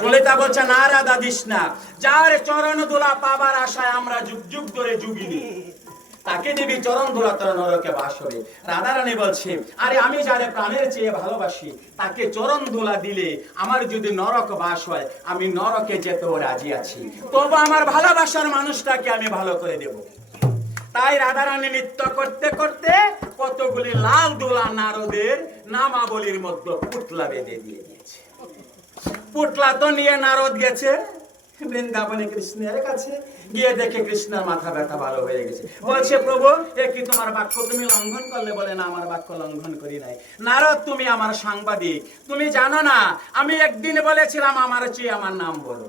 ললিতা বলছে না রাধা দিস না, যার চরণ দোলা পাবার আশায় আমরা যুগ যুগ ধরে যুগিনি, তাকে দিবি চরণ দোলা, তোর নরকে বাস হবে। রাধারানী বলছে আরে আমি যারে প্রাণের চেয়ে ভালোবাসি তাকে চরণ দোলা দিলে আমার যদি নরক বাস হয় আমি নরকে যেতেও রাজি আছি, তবু আমার ভালোবাসার মানুষটাকে আমি ভালো করে দেব। তাই রাধারানী নৃত্য করতে করতে কতগুলি লাল দোলা নারদের নামাবলীর মধ্যে পুতলা বেঁধে দিয়ে দিয়েছে। পুতলা তো নিয়ে নারদ গেছে বৃন্দাবনে কৃষ্ণের কাছে, গিয়ে দেখে কৃষ্ণের মাথা ব্যথা ভালো হয়ে গেছে। বলছে প্রভু এ কি তোমার বাক্য তুমি লঙ্ঘন করলে? বলে না, আমার বাক্য লঙ্ঘন করি নাই। নারদ তুমি আমার সাংবাদিক, তুমি জানো না আমি একদিন বলেছিলাম আমার চেয়ে আমার নাম বলো,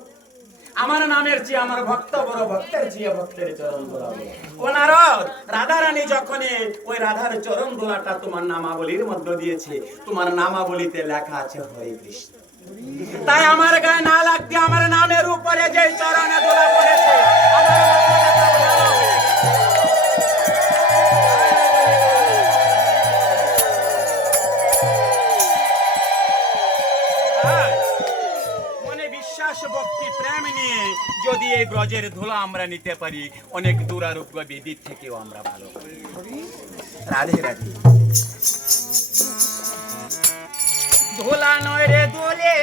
আমার নামের চেয়ে আমার ভক্ত বড়, ভক্তের চেয়ে ভক্তের চরণ দোলা বলো। ও নারদ, রাধারানী যখন ওই রাধার চরণ দোলাটা তোমার নামাবলীর মধ্যে দিয়েছে, তোমার নামাবলীতে লেখা আছে হরে কৃষ্ণ, তাই আমার গায়ে না লাগতে আমার নামের উপরে যে চরণে দোলা পড়েছে মনে বিশ্বাস ভক্তি প্রেম নিয়ে যদি এই ব্রজের ধুলা আমরা নিতে পারি, অনেক দূরারোগ্য বিদির থেকেও আমরা ভালো করি। রাধে রাধে। ধুলা নয় রে দোলে